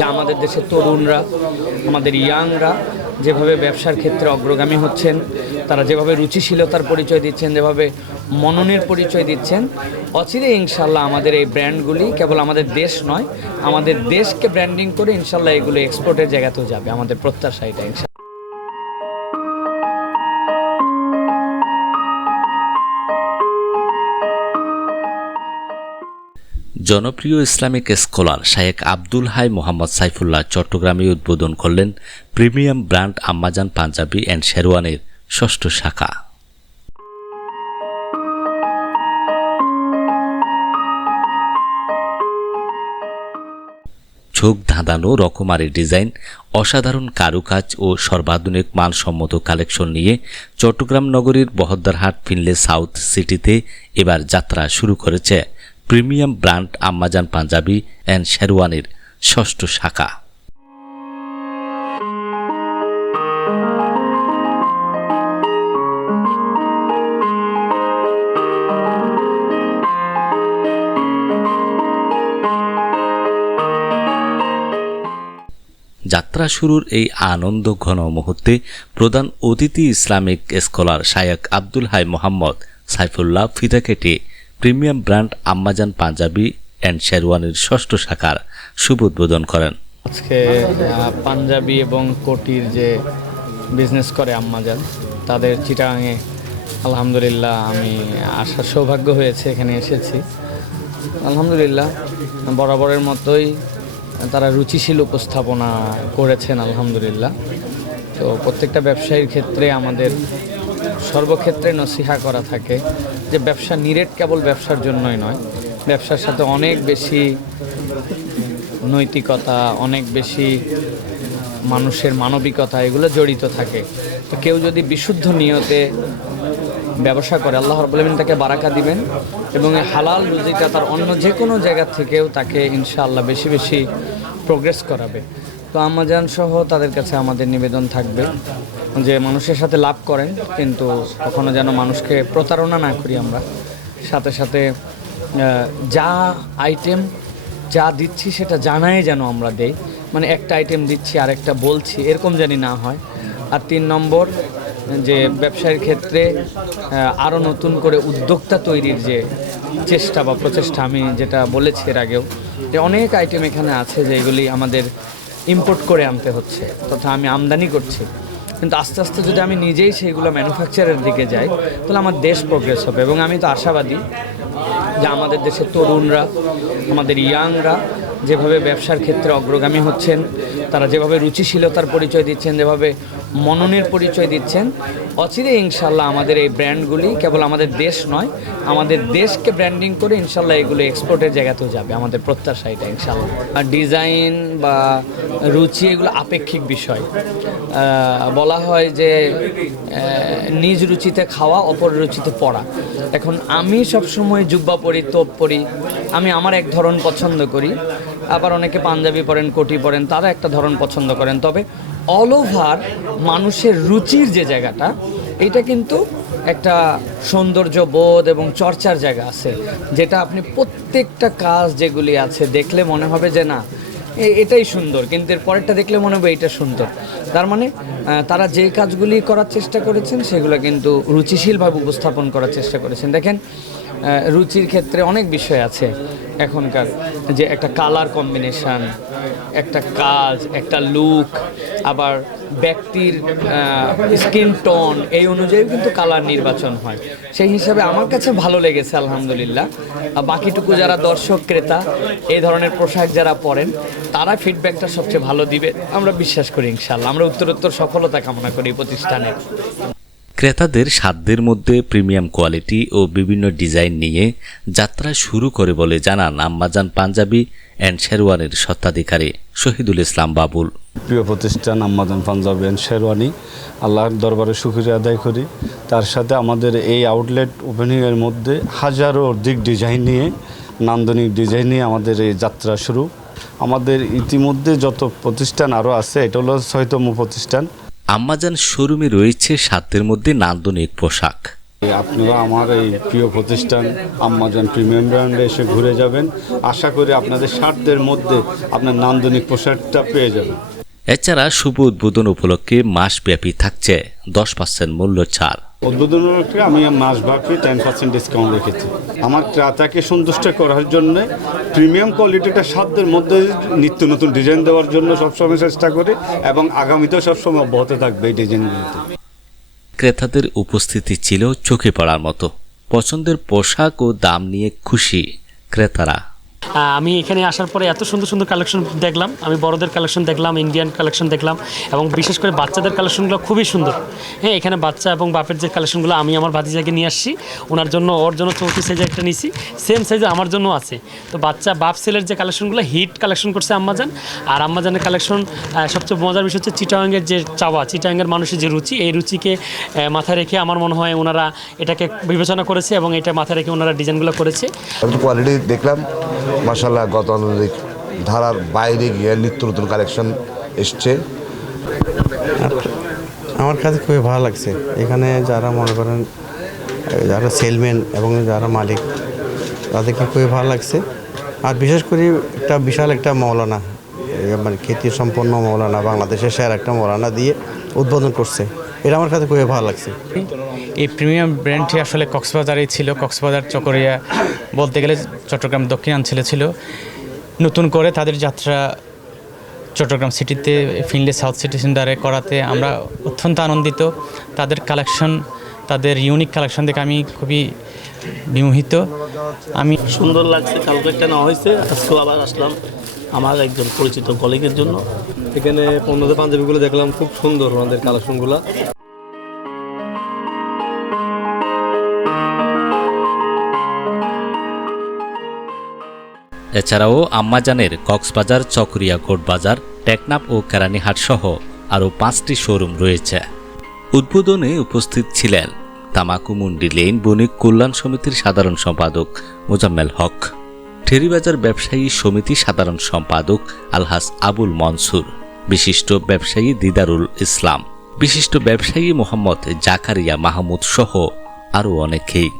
যে আমাদের দেশের তরুণরা, আমাদের ইয়াংরা যেভাবে ব্যবসার ক্ষেত্রে অগ্রগামী হচ্ছেন, তারা যেভাবে রুচিশীলতার পরিচয় দিচ্ছেন, যেভাবে মননের পরিচয় দিচ্ছেন, অচিরে ইনশাল্লাহ আমাদের এই ব্র্যান্ডগুলি কেবল আমাদের দেশ নয়, আমাদের দেশকে ব্র্যান্ডিং করে ইনশাল্লাহ এগুলো এক্সপোর্টের জায়গাতেও যাবে, আমাদের প্রত্যাশা এটা জনপ্রিয় ইসলামিক স্কলার শায়েক আব্দুল হাই মোহাম্মদ সাইফুল্লাহ চট্টগ্রামে উদ্বোধন করলেন premium brand Ammajan panjabi and শেরওয়ানের ষষ্ঠ শাখা। চোখ ধাঁধানো রকমারি ডিজাইন, অসাধারণ কারুকাজ ও সর্বাধুনিক মানসম্মত কালেকশন নিয়ে চট্টগ্রাম নগরীর বহদ্দারহাট ফিনলে সাউথ সিটিতে এবার যাত্রা শুরু করেছে। Premium brand Ammajan panjabi and শেরওয়ানির ষষ্ঠ শাখা। যাত্রা শুরুর এই আনন্দ ঘন মুহূর্তে প্রধান অতিথি ইসলামিক স্কলার শায়ক আব্দুল হাই মোহাম্মদ সাইফুল্লাহ ফিতা কেটে premium brand Ammajan panjabi and শেরওয়ানির ষষ্ঠ শাখার শুভ উদ্বোধন করেন। আজকে পাঞ্জাবি এবং কোটির যে বিজনেস করে আম্মাজান, তাদের চিটাঙে আলহামদুলিল্লাহ আমি আসার সৌভাগ্য হয়েছে, এখানে এসেছি। আলহামদুলিল্লাহ, বরাবরের মতোই তারা রুচিশীল উপস্থাপনা করেছেন, আলহামদুলিল্লাহ। তো প্রত্যেকটা ব্যবসায়ীর ক্ষেত্রে আমাদের সর্বক্ষেত্রে নসিহা করা থাকে। যে ব্যবসা নিরেট কেবল ব্যবসার জন্যই নয়, ব্যবসার সাথে অনেক বেশি নৈতিকতা, অনেক বেশি মানুষের মানবিকতা, এগুলো জড়িত থাকে। তো কেউ যদি বিশুদ্ধ নিয়তে ব্যবসা করে, আল্লাহ রব্বুল তাকে বারাকা দিবেন এবং এই হালাল রুজিটা তার অন্য যে কোনো জায়গা থেকেও তাকে ইনশাআল্লাহ বেশি বেশি প্রোগ্রেস করাবে। তো আমাজান সহ তাদের কাছে আমাদের নিবেদন থাকবে যে মানুষের সাথে লাভ করেন, কিন্তু কখনো যেন মানুষকে প্রতারণা না করি আমরা। সাথে সাথে যা আইটেম যা দিচ্ছি সেটা জানাই যেন আমরা দেই। মানে একটা আইটেম দিচ্ছি আর একটা বলছি, এরকম জানি না হয়। আর তিন নম্বর, যে ব্যবসায়ের ক্ষেত্রে আরও নতুন করে উদ্যোক্তা তৈরির যে চেষ্টা বা প্রচেষ্টা, আমি যেটা বলেছি এর আগেও, যে অনেক আইটেম এখানে আছে যেগুলি আমাদের ইম্পোর্ট করে আনতে হচ্ছে, তথা আমি আমদানি করছি। কিন্তু আস্তে আস্তে যদি আমি নিজেই সেইগুলো ম্যানুফ্যাকচারের দিকে যাই, তাহলে আমার দেশ প্রোগ্রেস হবে। এবং আমি তো আশাবাদী যে আমাদের দেশের তরুণরা, আমাদের ইয়াংরা যেভাবে ব্যবসার ক্ষেত্রে অগ্রগামী হচ্ছেন, তারা যেভাবে রুচিশীলতার পরিচয় দিচ্ছেন, যেভাবে মননের পরিচয় দিচ্ছেন। অচিরে ইনশাল্লাহ আমাদের এই ব্র্যান্ডগুলি কেবল আমাদের দেশ নয়, আমাদের দেশকে ব্র্যান্ডিং করে ইনশাল্লাহ এগুলো এক্সপোর্টের জায়গাতেও যাবে, আমাদের প্রত্যাশা এটা ইনশাল্লাহ। আর ডিজাইন বা রুচি এগুলো আপেক্ষিক বিষয়। বলা হয় যে নিজ রুচিতে খাওয়া অপর রুচিতে পড়া। এখন আমি সবসময় জুব্বা পরি, তোপ পরি, আমি আমার এক ধরন পছন্দ করি। আবার অনেকে পাঞ্জাবি পরেন, কোটি পরেন, তারা একটা ধরন পছন্দ করেন। তবে অল ওভার মানুষের রুচির যে জায়গাটা, এটা কিন্তু একটা সৌন্দর্য বোধ এবং চর্চার জায়গা আছে, যেটা আপনি প্রত্যেকটা কাজ যেগুলি আছে দেখলে মনে হবে যে না এটাই সুন্দর, কিন্তু এর পরেরটা দেখলে মনে হবে এটা সুন্দর। তার মানে তারা যে কাজগুলি করার চেষ্টা করেছেন, সেগুলো কিন্তু রুচিশীলভাবে উপস্থাপন করার চেষ্টা করেছেন। দেখেন রুচির ক্ষেত্রে অনেক বিষয় আছে। এখনকার যে একটা কালার কম্বিনেশন একটা কাজ, একটা লুক আবার ব্যক্তির স্কিন টোন এই অনুযায়ী কিন্তু কালার নির্বাচন হয়। সেই হিসাবে আমার কাছে ভালো লেগেছে, আলহামদুলিল্লাহ। বাকিটুকু যারা দর্শক, ক্রেতা, এই ধরনের পোশাক যারা পরেন, তারা ফিডব্যাকটা সবচেয়ে ভালো দিবে। আমরা বিশ্বাস করি ইনশাল্লাহ আমরা উত্তরোত্তর সফলতা কামনা করি প্রতিষ্ঠানের ক্রেতাদের সাধ্যের মধ্যে প্রিমিয়াম কোয়ালিটি ও বিভিন্ন ডিজাইন নিয়ে যাত্রা শুরু করে বলে জানান আম্মাজান পাঞ্জাবি অ্যান্ড শেরওয়ানের স্বত্বাধিকারী শহীদুল ইসলাম বাবুল। প্রিয় প্রতিষ্ঠান আম্মাদান পাঞ্জাবি অ্যান্ড শেরওয়ানি, আল্লাহর দরবারে শুক্রিয়া আদায় করি। তার সাথে আমাদের এই আউটলেট ওপেনিংয়ের মধ্যে হাজারো অধিক ডিজাইন নিয়ে, নান্দনিক ডিজাইন নিয়ে আমাদের এই যাত্রা শুরু। আমাদের ইতিমধ্যে যত প্রতিষ্ঠান আরও আছে, এটা হলো ছয়তম প্রতিষ্ঠান। আম্মাজান শোরুমে রয়েছে সাতের মধ্যে নান্দনিক পোশাক। আপনারা আমার এই প্রিয় প্রতিষ্ঠান আম্মাজান প্রিমিয়াম ব্র্যান্ডে এসে ঘুরে যাবেন। আশা করি আপনাদের স্বার্থের মধ্যে আপনার নান্দনিক পোশাকটা পেয়ে যাবেন। এছাড়া শুভ উদ্বোধন উপলক্ষে মাসব্যাপী থাকছে দশ পার্সেন্ট মূল্য ছাড়। উদ্বোধনের উপরে আমি মাসব্যাপী টেন পার্সেন্ট ডিসকাউন্ট রেখেছি। আমার ক্রেতাকে সন্তুষ্ট করার জন্য প্রিমিয়াম কোয়ালিটিটা সাধ্যের মধ্যে নিত্য নতুন ডিজাইন দেওয়ার জন্য সবসময় চেষ্টা করি এবং আগামীতেও সবসময় অব্যাহত থাকবে এই ডিজাইনগুলোতে ক্রেতাদের উপস্থিতি ছিল চোখে পড়ার মতো। পছন্দের পোশাক ও দাম নিয়ে খুশি ক্রেতারা। আমি এখানে আসার পরে এত সুন্দর সুন্দর কালেকশন দেখলাম। আমি বড়দের কালেকশন দেখলাম ইন্ডিয়ান কালেকশন দেখলাম এবং বিশেষ করে বাচ্চাদের কালেকশনগুলো খুবই সুন্দর। হ্যাঁ এখানে বাচ্চা এবং বাপের যে কালেকশনগুলো আমি আমার ভাতিজাকে নিয়ে আসছি, ওনার জন্য, ওর জন্য চৌত্রিশ সাইজে একটা নিছি। সেম সাইজে আমার জন্য আছে। তো বাচ্চা বাপ সেলের যে কালেকশনগুলো হিট কালেকশন করছে আম্মাজান। আর আম্মাজানের কালেকশন সবচেয়ে মজার বিষয় হচ্ছে চিটাঙ্গের যে চাওয়া চিটাঙ্গের মানুষের যে রুচি, এই রুচিকে মাথায় রেখে আমার মনে হয় ওনারা এটাকে বিবেচনা করেছে এবং এটা মাথায় রেখে ওনারা ডিজাইনগুলো করেছে। কোয়ালিটি দেখলাম। মাসাল্লাহ গতানুগতিক ধারার বাইরে গিয়ে নিত্য নতুন কালেকশন এসছে। আমার কাছে খুবই ভালো লাগছে। এখানে যারা মনে করেন, যারা সেলম্যান এবং যারা মালিক, তাদেরকে খুবই ভালো লাগছে। আর বিশেষ করে একটা বিশাল একটা মৌলানা মানে খ্যাতি সম্পন্ন মৌলানা, বাংলাদেশের সেরা একটা মৌলানা দিয়ে উদ্বোধন করছে। এটা আমার কাছে খুবই ভালো লাগছে। এই প্রিমিয়াম ব্র্যান্ডটি আসলে কক্সবাজারেই ছিল। কক্সবাজার চকরিয়া বলতে গেলে চট্টগ্রাম দক্ষিণাঞ্চলে ছিল। নতুন করে তাদের যাত্রা চট্টগ্রাম সিটিতে ফিনলে সাউথ সিটি সেন্টারে করাতে আমরা অত্যন্ত আনন্দিত। তাদের কালেকশন তাদের ইউনিক কালেকশন দেখে আমি খুবই বিমোহিত। আমি সুন্দর লাগছে কালকে একটা নেওয়া হয়েছে আজকেও আবার আসলাম। আমার একজন পরিচিত কলিগের জন্য। এখানে পণ্যদের পাঞ্জাবিগুলো দেখলাম খুব সুন্দর ওনাদের কালেকশনগুলো। এছাড়াও আম্মাজানের কক্সবাজার চকরিয়া কোটবাজার টেকনাপ ও কেরানীহাট সহ আরও পাঁচটি শোরুম রয়েছে। উদ্বোধনে উপস্থিত ছিলেন তামাকুমুন্ডি লেন বণিক কল্যাণ সমিতির সাধারণ সম্পাদক মোজাম্মেল হক। ঠেরিবাজার ব্যবসায়ী সমিতি সাধারণ সম্পাদক আলহাস আবুল মনসুর, বিশিষ্ট ব্যবসায়ী দিদারুল ইসলাম, বিশিষ্ট ব্যবসায়ী মোহাম্মদ জাকারিয়া মাহমুদ সহ আরও অনেকেই।